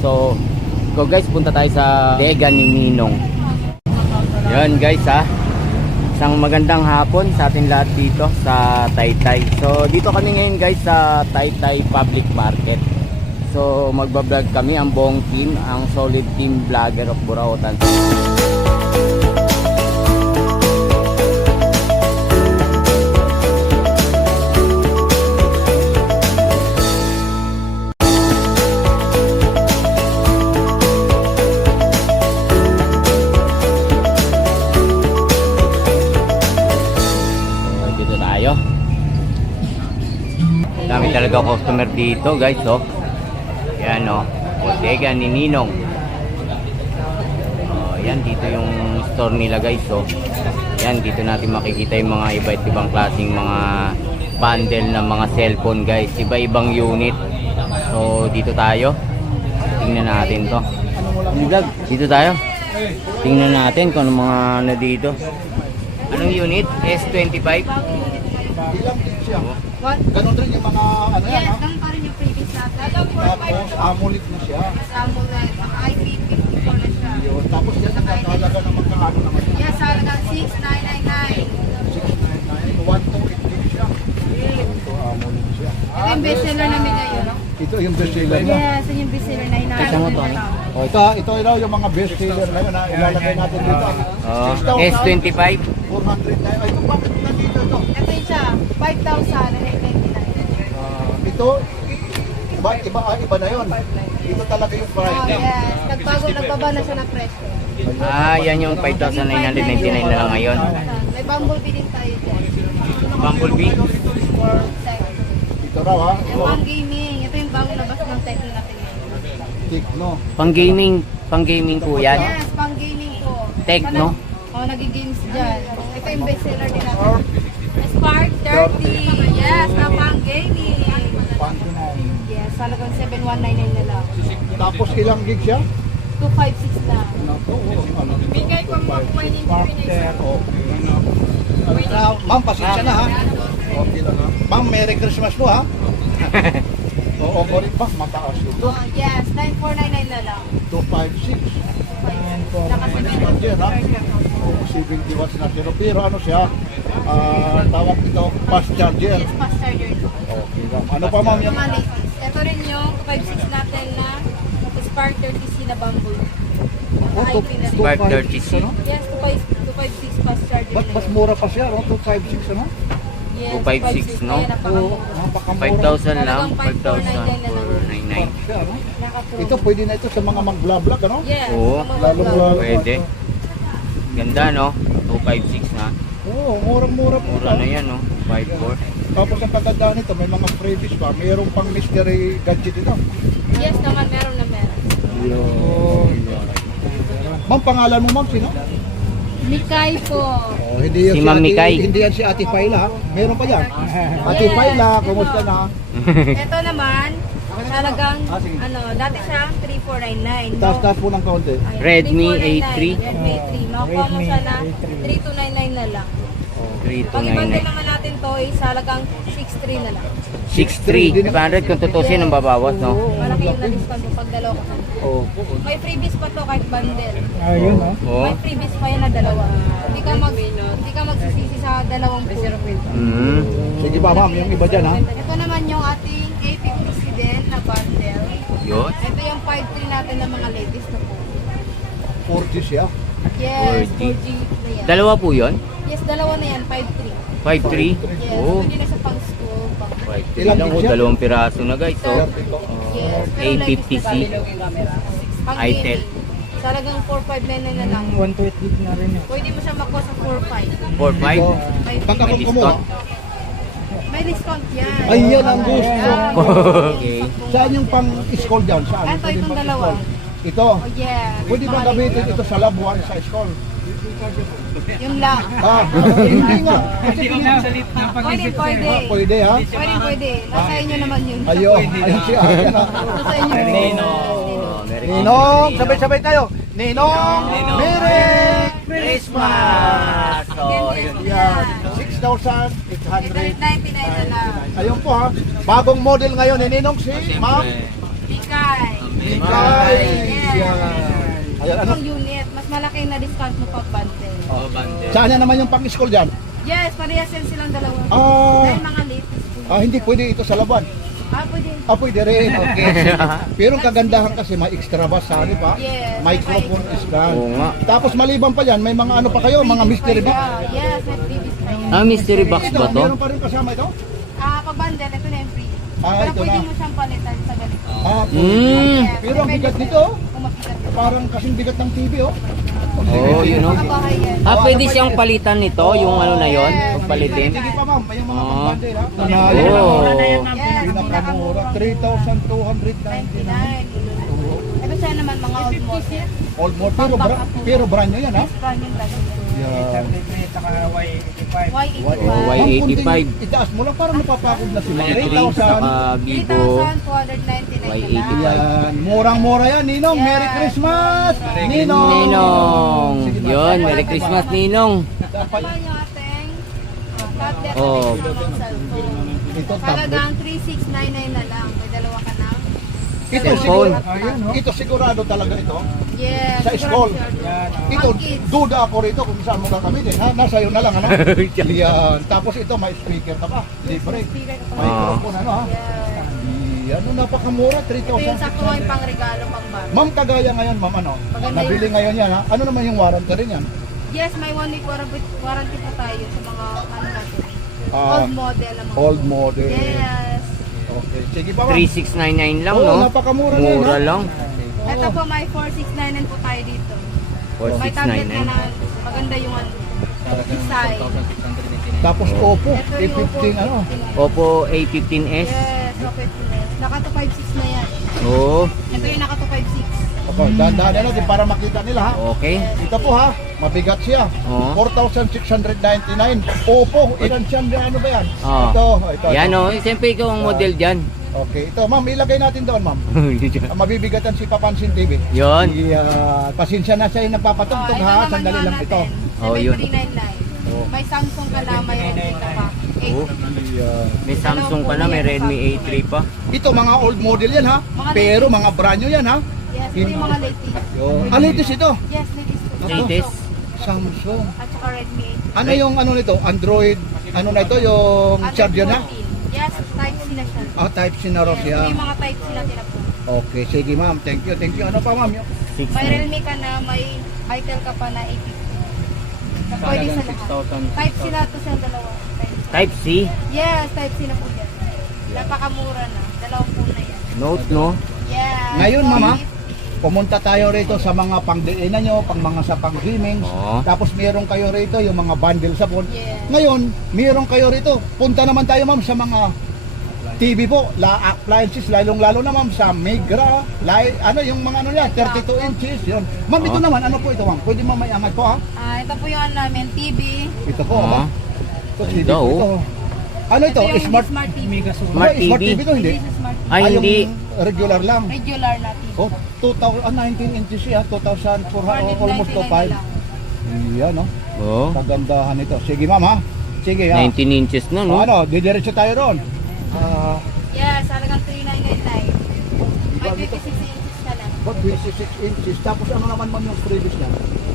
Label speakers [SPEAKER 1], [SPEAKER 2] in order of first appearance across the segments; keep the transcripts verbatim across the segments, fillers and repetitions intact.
[SPEAKER 1] So, go guys, punta tayo sa bodega ni Ninong. Yan guys ha. Isang magandang hapon sa ating lahat dito sa Taytay. So, dito kami ngayon guys sa Taytay Public Market. So, magbablog kami ang buong team, ang solid team vlogger of Burautan. Dami talaga customer dito guys, oh. Yan oh, bodega ni Ninong. Oh, yan dito yung store nila guys, oh. Yan dito natin makikita yung mga iba't ibang klaseng mga bundle ng mga cellphone guys, iba-ibang unit. So dito tayo. Tingnan natin 'to. Vlog, dito tayo. Tingnan natin kung ano mga na dito. Anong unit? S twenty-five.
[SPEAKER 2] Ilang gigs siya?
[SPEAKER 3] What?
[SPEAKER 2] Ganon rin yung mga ano yan,
[SPEAKER 3] Yes,
[SPEAKER 2] ha?
[SPEAKER 3] ganun pa rin yung previous natin.
[SPEAKER 2] Tapos amulit na siya.
[SPEAKER 3] AMOLED, mga I P fifty-four na siya.
[SPEAKER 2] Yun. Tapos yan ang kakalaga ng magkakaano naman.
[SPEAKER 3] Yes, halagang six nine nine nine.
[SPEAKER 2] six ninety-nine. one twenty-eight gig siya. Ito amulit siya.
[SPEAKER 3] Ito yung bestseller namin ngayon.
[SPEAKER 2] Ito yung bestseller niya.
[SPEAKER 3] Yes, yun yung bestseller na hinahanap.
[SPEAKER 1] Kasama to, ano?
[SPEAKER 2] Oh, ito, ito daw yung mga bestseller na yun, ha? Ilalagay natin dito.
[SPEAKER 1] Oh, S twenty-five.
[SPEAKER 2] four hundred na. Ay, ito bakit nandito ito?
[SPEAKER 3] Ito yun siya, five thousand ninety-nine.
[SPEAKER 2] Ah, ito, iba, iba, ah, iba na yun. Ito talaga yung price.
[SPEAKER 3] Oh, yes. Nagbago, nagbaba na siya ng presyo.
[SPEAKER 1] Ah, yan yung five thousand nine hundred ninety-nine na lang ngayon.
[SPEAKER 3] May Bumblebee din tayo dyan.
[SPEAKER 1] Bumblebee.
[SPEAKER 2] Ito raw, ha?
[SPEAKER 3] Yung pang gaming, ito yung bagong labas ng Tecno natin ngayon.
[SPEAKER 2] Tigno.
[SPEAKER 1] Pang gaming, pang gaming po yan.
[SPEAKER 3] Yes, pang gaming po.
[SPEAKER 1] Tecno.
[SPEAKER 3] Oh, nag-games dyan. Ito yung bestseller din natin. Spark thirty. Yes, na pang gaming. Yes, halagang seven one nine nine na lang.
[SPEAKER 2] Tapos ilang gig siya?
[SPEAKER 3] two fifty-six na.
[SPEAKER 2] Bigay ko ang Uh, ma'am, pasensya na ha. Okay lang ha. Ma'am, Merry Christmas po ha. Oo, ko rin pa. Mataas ito.
[SPEAKER 3] Oh, yes, nine four nine nine na lang.
[SPEAKER 2] two fifty-six. Charger ha. Oh, seventy watts na siya. Pero ano siya? Ah, tawag ito, fast charger.
[SPEAKER 3] Yes, fast charger.
[SPEAKER 2] Okay lang. Ano pa ma'am yung?
[SPEAKER 3] Mga latest. Ito rin yung two fifty-six natin na Spark thirty C na bamboo.
[SPEAKER 2] Oh,
[SPEAKER 3] I P na rin.
[SPEAKER 1] Spark thirty C.
[SPEAKER 2] ano?
[SPEAKER 3] Yes, two fifty-six fast charger.
[SPEAKER 2] Mas, mas mura pa siya, no? two fifty-six ano?
[SPEAKER 3] Yes,
[SPEAKER 1] two fifty-six, no?
[SPEAKER 3] Kaya
[SPEAKER 2] Oo,
[SPEAKER 3] napakamura.
[SPEAKER 2] napakamura.
[SPEAKER 1] five thousand lang,
[SPEAKER 3] Talagang
[SPEAKER 1] five thousand
[SPEAKER 3] five four
[SPEAKER 1] four ninety-nine.
[SPEAKER 2] Siya, no?
[SPEAKER 3] Naka-pro.
[SPEAKER 2] Ito pwede na ito sa mga mag-vlog, ano?
[SPEAKER 3] Yes.
[SPEAKER 1] Oo.
[SPEAKER 2] Lalo lalo.
[SPEAKER 1] Pwede. Ganda no? two fifty-six na.
[SPEAKER 2] Oo, murang-mura po.
[SPEAKER 1] Mura na yan no? five four.
[SPEAKER 2] Tapos ang kagandaan nito, may mga freebies pa. Mayroong pang mystery gadget ito.
[SPEAKER 3] Yes naman, meron na meron.
[SPEAKER 2] Ma'am, pangalan mo ma'am, sino?
[SPEAKER 3] Mikay po.
[SPEAKER 2] Oh, hindi yan
[SPEAKER 1] Si
[SPEAKER 2] si,
[SPEAKER 1] Ma'am
[SPEAKER 2] Ate,
[SPEAKER 1] Mikay.
[SPEAKER 2] hindi yan si Ate Paila. ha? Meron pa yan. Ate
[SPEAKER 3] Yes.
[SPEAKER 2] Paila, kumusta na?
[SPEAKER 3] Ito naman, talagang, ano, dati siya three four nine nine.
[SPEAKER 2] Taas-taas po ng kaunti.
[SPEAKER 3] Ayun,
[SPEAKER 1] Redmi
[SPEAKER 3] three four nine nine.
[SPEAKER 1] A three.
[SPEAKER 3] Redmi A three. Makukuha mo siya na three two nine nine na lang.
[SPEAKER 1] three two
[SPEAKER 3] Pag
[SPEAKER 1] nine
[SPEAKER 3] ibandil
[SPEAKER 1] nine.
[SPEAKER 3] naman natin to is halagang six three na lang.
[SPEAKER 1] six three. five hundred kung tutusin ang babawas no?
[SPEAKER 3] Malaki yung na-discount mo pag dalawa ka.
[SPEAKER 2] Oh.
[SPEAKER 3] May freebies pa to kahit bundle.
[SPEAKER 2] Ayun, ha?
[SPEAKER 1] Oo.
[SPEAKER 3] May freebies pa yan na dalawa. Hindi ka mag hindi ka magsisisi sa dalawang pool.
[SPEAKER 1] Mm.
[SPEAKER 2] Sige ba ma'am, yung iba dyan ha?
[SPEAKER 3] Ito naman yung ating A fifty C din na bundle.
[SPEAKER 1] Yun.
[SPEAKER 3] Ito yung five three natin ng mga latest na po.
[SPEAKER 2] four G siya.
[SPEAKER 3] Yes,
[SPEAKER 1] four G.
[SPEAKER 3] four G na yan.
[SPEAKER 1] Dalawa po yun?
[SPEAKER 3] Yes, dalawa na yan, five three.
[SPEAKER 1] five three?
[SPEAKER 3] Yes,
[SPEAKER 1] Oo.
[SPEAKER 3] pwede na sa pang school. Pang
[SPEAKER 1] five three
[SPEAKER 2] Ilang
[SPEAKER 1] lang
[SPEAKER 2] gig
[SPEAKER 1] oh.
[SPEAKER 2] siya?
[SPEAKER 1] Dalawang piraso na guys oh.
[SPEAKER 3] Yes,
[SPEAKER 1] A fifty C.
[SPEAKER 3] pang
[SPEAKER 1] Itel.
[SPEAKER 3] gaming. Talagang four five nine nine na lang.
[SPEAKER 4] one twenty gig na rin yun.
[SPEAKER 3] Pwede mo siya makuha sa four five.
[SPEAKER 1] four five?
[SPEAKER 3] May,
[SPEAKER 2] Pag ako
[SPEAKER 1] May
[SPEAKER 2] kumuha,
[SPEAKER 1] discount?
[SPEAKER 3] may discount yan.
[SPEAKER 2] ayan ang gusto.
[SPEAKER 1] Okay.
[SPEAKER 2] Saan yung pang school dyan? Saan?
[SPEAKER 3] Ito,
[SPEAKER 2] Pwede
[SPEAKER 3] itong
[SPEAKER 2] pang
[SPEAKER 3] dalawa.
[SPEAKER 2] school? Ito.
[SPEAKER 3] Oh, yeah.
[SPEAKER 2] Pwede ba
[SPEAKER 3] Mga
[SPEAKER 2] gamitin
[SPEAKER 3] latest.
[SPEAKER 2] ito sa labuan sa school?
[SPEAKER 3] Yung lang.
[SPEAKER 2] Ah, hindi nga. Kasi
[SPEAKER 4] Salit na
[SPEAKER 3] Pwede, pwede.
[SPEAKER 2] Ah, pwede ha?
[SPEAKER 3] Pwede, pwede. Nasa inyo naman yun.
[SPEAKER 2] Ayo, ayun si Ate ha.
[SPEAKER 3] Nasa inyo.
[SPEAKER 1] Oh, Merry
[SPEAKER 2] Ninong, sabay-sabay tayo. Ninong, Merry
[SPEAKER 1] Christmas! So, yun.
[SPEAKER 2] Yan, six thousand eight hundred.
[SPEAKER 3] ninety-nine na lang.
[SPEAKER 2] Ayun po ha. Bagong model ngayon ni Ninong si Ma'am
[SPEAKER 3] Bigay.
[SPEAKER 2] Guys, yan. Ayan, ano?
[SPEAKER 3] Ang unit, mas malaki na discount mo pag bundle.
[SPEAKER 1] Oh, bundle.
[SPEAKER 2] Saan na naman yung pang-school dyan?
[SPEAKER 3] Yes, parehas yan silang dalawa.
[SPEAKER 2] Ah.
[SPEAKER 3] Dahil mga latest po.
[SPEAKER 2] Ah, hindi pwede ito sa laban.
[SPEAKER 3] Ah, pwede.
[SPEAKER 2] Ah, pwede rin. Okay. Pero ang kagandahan kasi may extra bass sa ano pa?
[SPEAKER 3] Yes.
[SPEAKER 2] Microphone stand.
[SPEAKER 1] Oo nga.
[SPEAKER 2] Tapos maliban pa yan, may mga ano pa kayo, mga mystery box.
[SPEAKER 3] Ah, yes, may freebies pa yan.
[SPEAKER 1] Ah, mystery box
[SPEAKER 2] Ito,
[SPEAKER 1] ba to?
[SPEAKER 2] meron pa rin kasama ito?
[SPEAKER 3] Ah, pag bundle, ito na yung free.
[SPEAKER 2] Ah,
[SPEAKER 3] Pero
[SPEAKER 2] ito
[SPEAKER 3] pwede
[SPEAKER 2] na.
[SPEAKER 3] mo siyang palitan sa ganito.
[SPEAKER 2] Ah,
[SPEAKER 1] Mm.
[SPEAKER 3] Yes,
[SPEAKER 2] Pero ang
[SPEAKER 3] depende
[SPEAKER 2] bigat
[SPEAKER 3] sa'yo
[SPEAKER 2] nito, oh.
[SPEAKER 3] Kung mabigat ka.
[SPEAKER 2] Parang kasing bigat ng T V, oh.
[SPEAKER 1] Oh, yun oh.
[SPEAKER 3] Mga bahay yan.
[SPEAKER 1] Ah, pwede siyang palitan nito, yung ano na yon,
[SPEAKER 3] Yes.
[SPEAKER 1] pagpalitin.
[SPEAKER 2] Sige pa, ma'am. Yung mga
[SPEAKER 1] Ah.
[SPEAKER 2] pang-bundle, ha?
[SPEAKER 1] Oh.
[SPEAKER 3] Yes,
[SPEAKER 2] Pinakamura. three thousand two hundred ninety-nine.
[SPEAKER 3] ninety-nine. Ito siya naman mga old model.
[SPEAKER 2] Old more. Pero, bra pero brand nyo yan, ha?
[SPEAKER 3] Brand yung brand yan.
[SPEAKER 2] Yan.
[SPEAKER 3] Y eighty-five.
[SPEAKER 1] Oh, Y
[SPEAKER 2] Ma'am,
[SPEAKER 1] eighty-five.
[SPEAKER 2] kung itaas mo lang, parang napapagod na sila.
[SPEAKER 1] Electric,
[SPEAKER 2] three thousand.
[SPEAKER 1] saka
[SPEAKER 3] three
[SPEAKER 1] Vivo.
[SPEAKER 3] thousand two hundred ninety-nine
[SPEAKER 1] Y
[SPEAKER 3] na
[SPEAKER 1] eighty-five.
[SPEAKER 3] lang.
[SPEAKER 2] Yan. Murang-mura yan, Ninong. Merry
[SPEAKER 3] Yes.
[SPEAKER 2] Christmas! Ninong!
[SPEAKER 1] Ninong.
[SPEAKER 2] Sige, ma'am.
[SPEAKER 1] Yun, Merry Christmas, Ninong.
[SPEAKER 2] Dapat-
[SPEAKER 3] Ito yung ating uh, tablet
[SPEAKER 1] Oh.
[SPEAKER 3] at isang cellphone.
[SPEAKER 2] Ito, tablet.
[SPEAKER 3] Halagang three thousand six hundred ninety-nine na lang. May dalawa ka na.
[SPEAKER 2] Ito,
[SPEAKER 1] Cellphone.
[SPEAKER 2] siguro, ito sigurado talaga ito.
[SPEAKER 3] Yes.
[SPEAKER 2] Sa school. Ito,
[SPEAKER 3] Pang kids.
[SPEAKER 2] duda ako rito kung saan mo gagamitin. Ha? Nasa iyo na lang, ano? Yan. Tapos ito, may speaker ka pa. Libre.
[SPEAKER 3] Speaker ka pa.
[SPEAKER 2] Microphone, ano ha?
[SPEAKER 3] Yes.
[SPEAKER 2] Yan, ano, napakamura. three
[SPEAKER 3] Ito
[SPEAKER 2] thousand
[SPEAKER 3] yung sakto mo yung pang regalo pang bag.
[SPEAKER 2] Ma'am, kagaya ngayon, ma'am, ano?
[SPEAKER 3] Maganda
[SPEAKER 2] Nabili
[SPEAKER 3] yun.
[SPEAKER 2] ngayon yan, ha? Ano naman yung warranty rin yan?
[SPEAKER 3] Yes, may one week warranty, warranty po tayo sa mga ano natin.
[SPEAKER 2] Ah,
[SPEAKER 3] Old model ang mga.
[SPEAKER 2] Old model.
[SPEAKER 3] Yes.
[SPEAKER 2] Okay. Sige pa, ma'am.
[SPEAKER 1] three thousand six hundred ninety-nine lang,
[SPEAKER 2] Oo,
[SPEAKER 1] no?
[SPEAKER 2] napakamura na yun,
[SPEAKER 1] Mura
[SPEAKER 2] ha?
[SPEAKER 1] lang.
[SPEAKER 3] Ito po may four thousand six hundred ninety-nine po tayo dito.
[SPEAKER 1] four thousand
[SPEAKER 3] May
[SPEAKER 1] six
[SPEAKER 3] tablet
[SPEAKER 1] hundred
[SPEAKER 3] na
[SPEAKER 1] ninety-nine.
[SPEAKER 3] na maganda yung ano. Design.
[SPEAKER 2] Tapos Oppo,
[SPEAKER 3] Ito
[SPEAKER 2] A
[SPEAKER 3] yung
[SPEAKER 2] fifteen, ano?
[SPEAKER 1] Oppo A fifteen s.
[SPEAKER 3] Yes, okay po. Naka two fifty-six na yan.
[SPEAKER 1] Oo.
[SPEAKER 3] Ito yung naka two fifty-six.
[SPEAKER 2] Okay, dahan-dahan na natin para makita nila, ha?
[SPEAKER 1] Okay.
[SPEAKER 2] Ito po, ha? Mabigat siya.
[SPEAKER 1] Oo.
[SPEAKER 2] four thousand six hundred ninety-nine. Oppo, ilan siya? Ano ba yan?
[SPEAKER 1] Oo.
[SPEAKER 2] Ito, ito.
[SPEAKER 1] Yan,
[SPEAKER 2] ito.
[SPEAKER 1] oh. Siyempre, ikaw ang model dyan.
[SPEAKER 2] Okay, ito, ma'am, ilagay natin doon, ma'am. Ah, Mabibigatan si Papansin T V.
[SPEAKER 1] Yun.
[SPEAKER 2] Yeah, pasensya na siya yung nagpapatugtog,
[SPEAKER 3] Oh,
[SPEAKER 2] ha? Sandali lang ito.
[SPEAKER 1] Oh, yun.
[SPEAKER 3] seven three nine nine.
[SPEAKER 2] Oh.
[SPEAKER 3] May Samsung ka na, may Redmi ka pa.
[SPEAKER 1] Oh.
[SPEAKER 3] eight.
[SPEAKER 2] Yeah.
[SPEAKER 1] May Samsung pa na, may Redmi A three pa.
[SPEAKER 2] Ito, mga old model yan, ha?
[SPEAKER 3] Mga
[SPEAKER 2] Pero mga brand new yan, ha?
[SPEAKER 3] Yes, ito yung mga latest.
[SPEAKER 2] Ah, latest ito.
[SPEAKER 3] Yes, latest po.
[SPEAKER 1] Latest.
[SPEAKER 2] Samsung.
[SPEAKER 3] At saka Redmi eight.
[SPEAKER 2] Ano yung ano nito? Android, ano na ito? Yung
[SPEAKER 3] At
[SPEAKER 2] charger na?
[SPEAKER 3] fourteen. Yes, type C na siya.
[SPEAKER 2] Ah, type C na rin
[SPEAKER 3] Yes,
[SPEAKER 2] siya.
[SPEAKER 3] ito yung mga type C na tinapos.
[SPEAKER 2] Okay, sige ma'am. Thank you, thank you. Ano pa ma'am? Yung-
[SPEAKER 1] six
[SPEAKER 3] May Realme ka na, may Itel ka pa na eight fifty. Pwede sa lahat. Type C lahat to sa dalawa. Type C.
[SPEAKER 1] Type C.
[SPEAKER 3] Yes, type C na po yan. Napakamura na. Dalawang po na yan.
[SPEAKER 1] Note, no?
[SPEAKER 3] Yes.
[SPEAKER 2] Ngayon,
[SPEAKER 3] Solid.
[SPEAKER 2] mama, pumunta tayo rito sa mga pangdiinan nyo, pang mga sa pang-gaming.
[SPEAKER 1] Oo.
[SPEAKER 2] Tapos meron kayo rito yung mga bundle sa phone.
[SPEAKER 3] Yes.
[SPEAKER 2] Ngayon, meron kayo rito. Punta naman tayo ma'am sa mga T V po, la appliances, lalong-lalo na ma'am sa Migra, li, ano yung mga ano yan, thirty-two inches, yun. Ma'am, ito
[SPEAKER 1] Oo.
[SPEAKER 2] naman, ano po ito ma'am? Pwede mo may angat po ha?
[SPEAKER 3] Ah, ito po yung ano namin, T V.
[SPEAKER 2] Ito po,
[SPEAKER 1] Oo.
[SPEAKER 2] ha? Ito, T V
[SPEAKER 1] Ganda,
[SPEAKER 2] po
[SPEAKER 1] oh.
[SPEAKER 2] ito. Ano ito?
[SPEAKER 3] yung
[SPEAKER 2] Smart,
[SPEAKER 3] Smart T V.
[SPEAKER 1] Smart
[SPEAKER 2] Ano, Smart
[SPEAKER 1] T V?
[SPEAKER 2] T V ito, hindi?
[SPEAKER 3] Hindi siya Smart T V.
[SPEAKER 1] Ay,
[SPEAKER 2] yung
[SPEAKER 1] hindi.
[SPEAKER 2] regular lang.
[SPEAKER 3] Regular na T V.
[SPEAKER 2] Oh, two thousand, ah, nineteen inches siya, two thousand four hundred, almost to five. Yan, no?
[SPEAKER 1] Oo.
[SPEAKER 2] Kagandahan ito. Sige, ma'am, ha? Sige, ha?
[SPEAKER 1] nineteen inches na, no?
[SPEAKER 2] Ano, didiretso tayo ron. Ah,
[SPEAKER 3] Yes, halagang three thousand nine hundred ninety-nine. May
[SPEAKER 2] Iba dito.
[SPEAKER 3] twenty-six inches ka lang.
[SPEAKER 2] what, twenty-six inches. Tapos ano naman ma'am yung previous niya?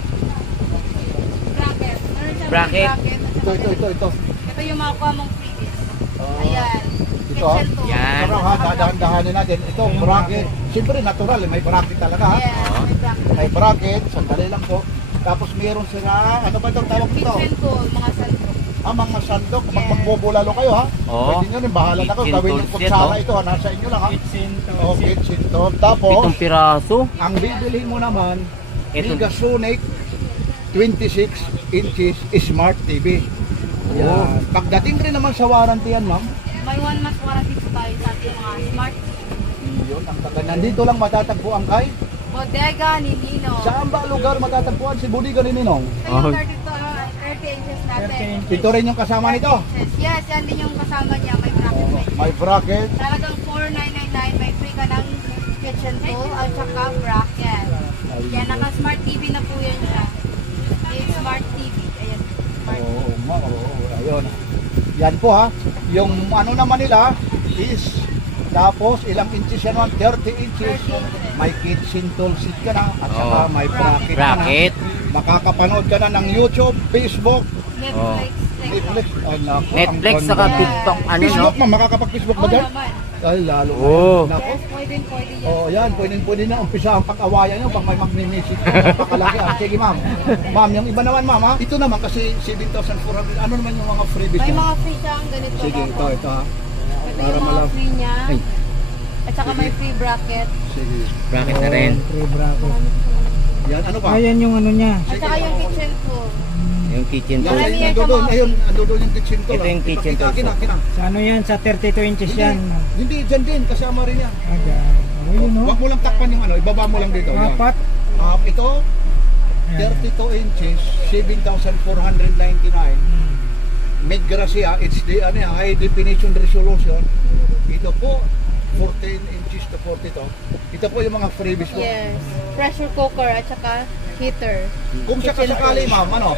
[SPEAKER 3] Bracket. Meron siyang
[SPEAKER 1] Bracket.
[SPEAKER 3] bracket. at
[SPEAKER 2] Ito,
[SPEAKER 3] saka
[SPEAKER 2] ito, ito, ito.
[SPEAKER 3] Ito yung makuha mong previous.
[SPEAKER 2] Ah,
[SPEAKER 3] Ayan.
[SPEAKER 2] ito, ha?
[SPEAKER 3] Kitchen tool.
[SPEAKER 1] Yan.
[SPEAKER 2] Pero ha, dadahan-dahanin natin. Ito, bracket. Siyempre, natural, eh, may bracket talaga, ha?
[SPEAKER 3] Yes, may bracket.
[SPEAKER 2] May bracket, sandali lang po. Tapos meron sila, ano ba itong tawag nito?
[SPEAKER 3] Kitchen tool, mga sandok.
[SPEAKER 2] Ah, mga sandok, mag magbubulalo kayo, ha?
[SPEAKER 1] Oo.
[SPEAKER 2] Pwede nyo rin, bahala na kayo.
[SPEAKER 1] Kitchen
[SPEAKER 2] Gawin yung
[SPEAKER 1] tools
[SPEAKER 2] kutsara
[SPEAKER 1] yan,
[SPEAKER 2] ito, ha? Nasa inyo lang, ha? Oh, kitchen tool. Tapos,
[SPEAKER 1] Pitong piraso.
[SPEAKER 2] ang bibilhin mo naman,
[SPEAKER 1] Ito.
[SPEAKER 2] Megasonic twenty-six inches Smart T V.
[SPEAKER 1] Oh.
[SPEAKER 2] Yan. Pagdating rin naman sa warranty yan, ma'am.
[SPEAKER 3] May one month warranty po tayo sa ating mga smart
[SPEAKER 2] Yun, ang taga. Nandito lang matatagpuan kay.
[SPEAKER 3] bodega ni Nino.
[SPEAKER 2] Saan ba lugar matatagpuan si Budiga ni Ninong?
[SPEAKER 3] Ito yung thirty, to, uh, thirty inches natin.
[SPEAKER 2] Ito rin yung kasama nito.
[SPEAKER 3] Yes, yan din yung kasama niya. May bracket pa yun.
[SPEAKER 2] May bracket.
[SPEAKER 3] Talagang four thousand nine hundred ninety-nine. May free ka ng kitchen tool at saka bracket. Yan, naka-smart T V na po yan siya. It's smart T V. Ayan. Smart T V.
[SPEAKER 2] Oo, ma, oo, ayun. Yan po ha. Yung ano naman nila is tapos ilang inches yan ma'am? thirty inches.
[SPEAKER 3] thirty inches.
[SPEAKER 2] may kitchen tool seat ka na, at saka
[SPEAKER 1] Oo.
[SPEAKER 2] may bracket,
[SPEAKER 1] Bracket.
[SPEAKER 2] ka na. Makakapanood ka na ng YouTube, Facebook,
[SPEAKER 3] Netflix.
[SPEAKER 2] Netflix. Ay, naku,
[SPEAKER 1] Netflix
[SPEAKER 2] ang
[SPEAKER 1] saka
[SPEAKER 2] ganda.
[SPEAKER 1] TikTok, ano no?
[SPEAKER 2] Facebook, ma'am, makakapag-Facebook ba
[SPEAKER 3] Oo
[SPEAKER 2] dyan?
[SPEAKER 3] naman.
[SPEAKER 2] Ay, lalo.
[SPEAKER 1] Oo.
[SPEAKER 2] Naku.
[SPEAKER 3] Yes, pwede, pwede yan.
[SPEAKER 2] Oh, yan, pwede pwede na umpisa ang pag-awayan nyo pag may magmi-message ko, napakalaki. Ah, sige, ma'am. Ma'am, yung iba naman, ma'am, ha? Ito naman kasi seven thousand four hundred. Ano naman yung mga freebies
[SPEAKER 3] May
[SPEAKER 2] niya?
[SPEAKER 3] mga free siyang ganito.
[SPEAKER 2] Sige,
[SPEAKER 3] mga-
[SPEAKER 2] ito, ito, ha?
[SPEAKER 3] Ito
[SPEAKER 2] Para
[SPEAKER 3] yung mga
[SPEAKER 2] malam-
[SPEAKER 3] free niya.
[SPEAKER 2] Ay.
[SPEAKER 3] At saka may free bracket.
[SPEAKER 2] Sige.
[SPEAKER 1] Bracket na rin.
[SPEAKER 4] Free bracket.
[SPEAKER 2] Yan, ano pa?
[SPEAKER 4] Ayan yung ano niya.
[SPEAKER 3] At saka yung kitchen tool.
[SPEAKER 1] Yung kitchen
[SPEAKER 2] Yan,
[SPEAKER 1] tool.
[SPEAKER 3] Marami
[SPEAKER 2] ayun,
[SPEAKER 3] yan
[SPEAKER 2] ando
[SPEAKER 3] sa
[SPEAKER 2] doon,
[SPEAKER 3] mga-
[SPEAKER 2] ayun, ando doon yung kitchen tool.
[SPEAKER 1] Ito
[SPEAKER 2] ah.
[SPEAKER 1] yung kitchen
[SPEAKER 2] Ipakita,
[SPEAKER 1] tool.
[SPEAKER 2] Kina, kina.
[SPEAKER 4] Sa ano yan? Sa thirty-two inches
[SPEAKER 2] Hindi,
[SPEAKER 4] yan.
[SPEAKER 2] hindi, dyan din, kasama rin yan.
[SPEAKER 4] Aga. Ayun no?
[SPEAKER 2] Huwag mo lang takpan yung ano, ibaba mo lang dito. Yan.
[SPEAKER 4] Apat.
[SPEAKER 2] Ah, ito,
[SPEAKER 4] Ayan.
[SPEAKER 2] thirty-two inches, seven thousand four hundred ninety-nine. Migra siya, it's the ano, yan, high definition resolution. Ito po, fourteen inches to forty-two. Ito po yung mga freebies ko.
[SPEAKER 3] Yes. Pressure cooker at saka heater.
[SPEAKER 2] Kung sa kasakali, ma'am, ano,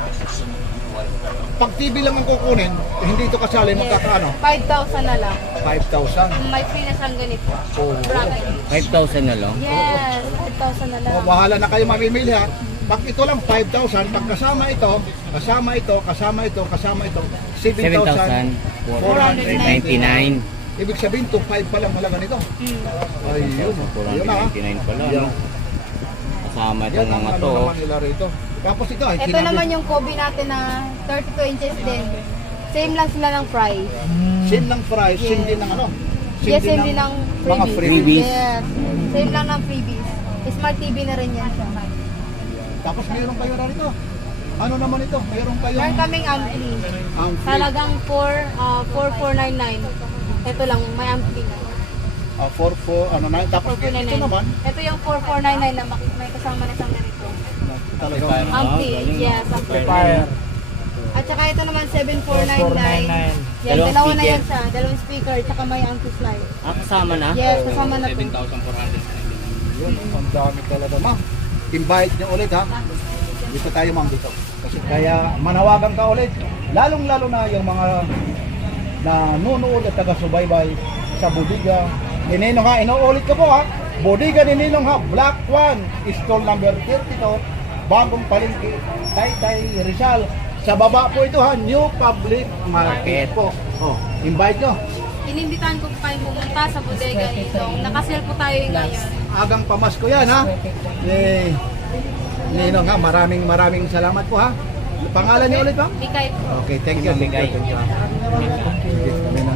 [SPEAKER 2] pag T V lang ang kukunin, hindi ito kasali, magkakaano?
[SPEAKER 3] five thousand na lang.
[SPEAKER 2] five thousand.
[SPEAKER 3] May free na siyang ganito.
[SPEAKER 2] Oh.
[SPEAKER 3] Bracket.
[SPEAKER 1] five thousand na lang.
[SPEAKER 3] Yes, five thousand na lang.
[SPEAKER 2] O, bahala na kayo mamimili ha. Pag ito lang five thousand, pag kasama ito, kasama ito, kasama ito, kasama ito, seven
[SPEAKER 1] seven
[SPEAKER 2] thousand
[SPEAKER 1] thousand
[SPEAKER 2] four
[SPEAKER 1] four
[SPEAKER 2] hundred
[SPEAKER 1] hundred
[SPEAKER 2] ninety-nine.
[SPEAKER 1] ninety-nine.
[SPEAKER 2] Ibig sabihin, two five pa lang halaga nito.
[SPEAKER 3] Hmm.
[SPEAKER 2] Ay, yun.
[SPEAKER 1] four
[SPEAKER 2] Yun
[SPEAKER 1] hundred
[SPEAKER 2] na ha.
[SPEAKER 1] ninety-nine pala,
[SPEAKER 2] Yan.
[SPEAKER 1] no? Kasama
[SPEAKER 2] Yan
[SPEAKER 1] itong
[SPEAKER 2] ang
[SPEAKER 1] mga
[SPEAKER 2] ano
[SPEAKER 1] to.
[SPEAKER 2] naman nila rito. Tapos ito, ay,
[SPEAKER 3] Ito
[SPEAKER 2] sinabi-
[SPEAKER 3] naman yung Kobe natin na thirty-two inches din. Same lang sila ng price.
[SPEAKER 2] Same ng price, same din ng ano?
[SPEAKER 3] Yes, same din ng
[SPEAKER 2] mga
[SPEAKER 3] freebies.
[SPEAKER 2] freebies.
[SPEAKER 3] Yes. Same lang ng freebies. Smart T V na rin yan siya.
[SPEAKER 2] Tapos mayroon kayo rito. Ano naman ito? Mayroon kayong
[SPEAKER 3] Meron kaming ampli.
[SPEAKER 2] ang free.
[SPEAKER 3] Talagang four, uh, four four nine nine. Ito lang, may ampli.
[SPEAKER 2] Ah, four four, ano na. Tapos
[SPEAKER 3] four four nine
[SPEAKER 2] ito
[SPEAKER 3] nine.
[SPEAKER 2] naman.
[SPEAKER 3] Ito yung four four nine nine na mak- may kasama na siyang ganito.
[SPEAKER 2] Talagang
[SPEAKER 3] Ampli,
[SPEAKER 1] Ah, galing.
[SPEAKER 3] yes, ampli.
[SPEAKER 4] Fire.
[SPEAKER 3] At saka ito naman seven four nine nine. Yan,
[SPEAKER 1] Dalawang
[SPEAKER 3] dalawa na
[SPEAKER 1] speaker.
[SPEAKER 3] yan siya. Dalawang speaker, tsaka may ampli slide.
[SPEAKER 1] Ah, kasama na?
[SPEAKER 3] Yes, kasama na to.
[SPEAKER 2] yun, ang dami talaga. Ma'am, invite niyo ulit ha. Dito tayo ma'am dito. Kasi kaya manawagan ka ulit. Lalong-lalo na yung mga nanonood at taga-subaybay sa Bodega. Ni Ninong ha, inuulit ko po ha. Bodega ni Ninong ha, Black One, stall number thirty-two, bagong palengke, Taytay, Rizal. Sa baba po ito ha, New Public Market po. Oh, invite nyo.
[SPEAKER 3] Inimbitahan ko po kayo pumunta sa bodega nito. Nakasale po tayo ngayon.
[SPEAKER 2] Agang pamasko yan ha. Eh, Ninong ha, maraming maraming salamat po ha. Pangalan niyo ulit ma'am?
[SPEAKER 3] Bigay po.
[SPEAKER 2] Okay, thank you. Thank you. Thank you. May